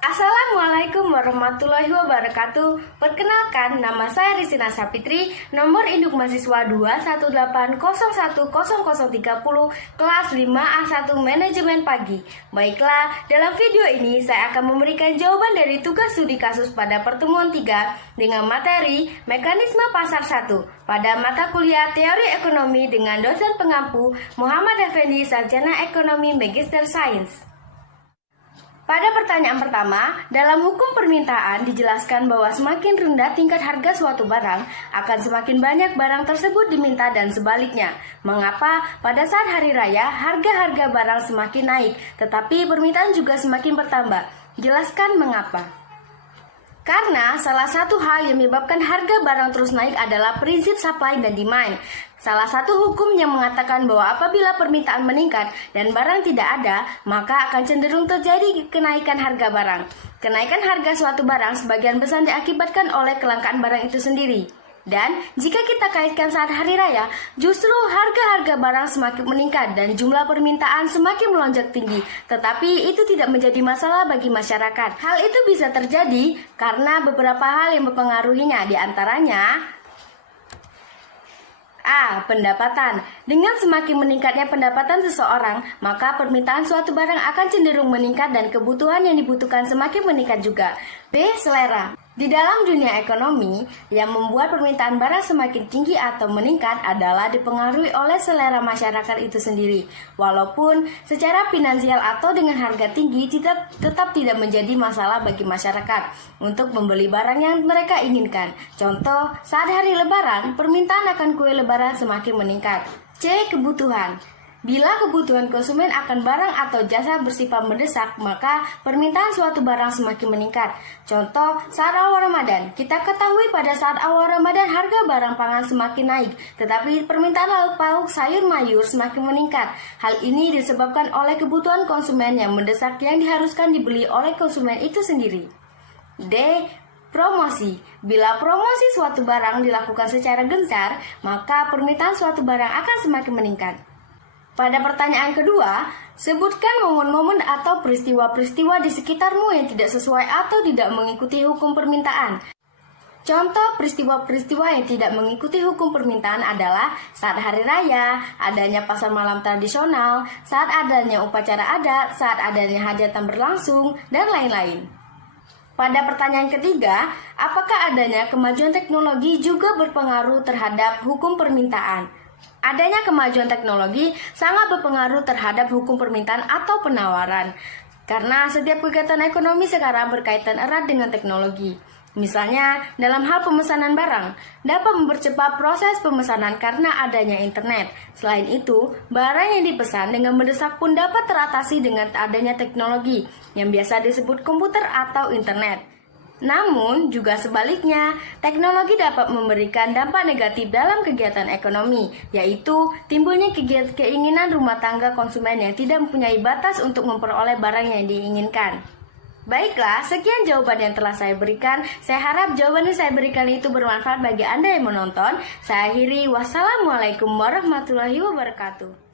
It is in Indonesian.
Assalamualaikum warahmatullahi wabarakatuh. Perkenalkan, nama saya Risina Sapitri, nomor induk mahasiswa 218010030, kelas 5A1 Manajemen Pagi. Baiklah, dalam video ini saya akan memberikan jawaban dari tugas studi kasus pada pertemuan 3 dengan materi Mekanisme Pasar 1 pada mata kuliah Teori Ekonomi dengan dosen pengampu Muhammad Effendi, Sarjana Ekonomi Magister Sains. Pada pertanyaan pertama, dalam hukum permintaan dijelaskan bahwa semakin rendah tingkat harga suatu barang, akan semakin banyak barang tersebut diminta dan sebaliknya. Mengapa pada saat hari raya harga-harga barang semakin naik, tetapi permintaan juga semakin bertambah? Jelaskan mengapa. Karena salah satu hal yang menyebabkan harga barang terus naik adalah prinsip supply dan demand. Salah satu hukum yang mengatakan bahwa apabila permintaan meningkat dan barang tidak ada, maka akan cenderung terjadi kenaikan harga barang. Kenaikan harga suatu barang sebagian besar diakibatkan oleh kelangkaan barang itu sendiri. Dan jika kita kaitkan saat hari raya, justru harga-harga barang semakin meningkat dan jumlah permintaan semakin melonjak tinggi. Tetapi itu tidak menjadi masalah bagi masyarakat. Hal itu bisa terjadi karena beberapa hal yang mempengaruhinya, diantaranya A. Pendapatan. Dengan semakin meningkatnya pendapatan seseorang, maka permintaan suatu barang akan cenderung meningkat dan kebutuhan yang dibutuhkan semakin meningkat juga. B. Selera. Di dalam dunia ekonomi, yang membuat permintaan barang semakin tinggi atau meningkat adalah dipengaruhi oleh selera masyarakat itu sendiri. Walaupun secara finansial atau dengan harga tinggi tetap tidak menjadi masalah bagi masyarakat untuk membeli barang yang mereka inginkan. Contoh, saat hari lebaran, permintaan akan kue lebaran semakin meningkat. C. Kebutuhan. Bila kebutuhan konsumen akan barang atau jasa bersifat mendesak, maka permintaan suatu barang semakin meningkat. Contoh, saat awal Ramadan, kita ketahui pada saat awal Ramadan harga barang pangan semakin naik, tetapi permintaan lauk pauk, sayur mayur semakin meningkat. Hal ini disebabkan oleh kebutuhan konsumen yang mendesak yang diharuskan dibeli oleh konsumen itu sendiri. D. Promosi. Bila promosi suatu barang dilakukan secara gencar, maka permintaan suatu barang akan semakin meningkat. Pada pertanyaan kedua, sebutkan momen-momen atau peristiwa-peristiwa di sekitarmu yang tidak sesuai atau tidak mengikuti hukum permintaan. Contoh peristiwa-peristiwa yang tidak mengikuti hukum permintaan adalah saat hari raya, adanya pasar malam tradisional, saat adanya upacara adat, saat adanya hajatan berlangsung, dan lain-lain. Pada pertanyaan ketiga, apakah adanya kemajuan teknologi juga berpengaruh terhadap hukum permintaan? Adanya kemajuan teknologi sangat berpengaruh terhadap hukum permintaan atau penawaran. Karena setiap kegiatan ekonomi sekarang berkaitan erat dengan teknologi. Misalnya, dalam hal pemesanan barang, dapat mempercepat proses pemesanan karena adanya internet. Selain itu, barang yang dipesan dengan mendesak pun dapat teratasi dengan adanya teknologi, yang biasa disebut komputer atau internet. Namun, juga sebaliknya, teknologi dapat memberikan dampak negatif dalam kegiatan ekonomi, yaitu timbulnya keinginan rumah tangga konsumen yang tidak mempunyai batas untuk memperoleh barang yang diinginkan. Baiklah, sekian jawaban yang telah saya berikan. Saya harap jawaban yang saya berikan itu bermanfaat bagi Anda yang menonton. Saya akhiri, wassalamualaikum warahmatullahi wabarakatuh.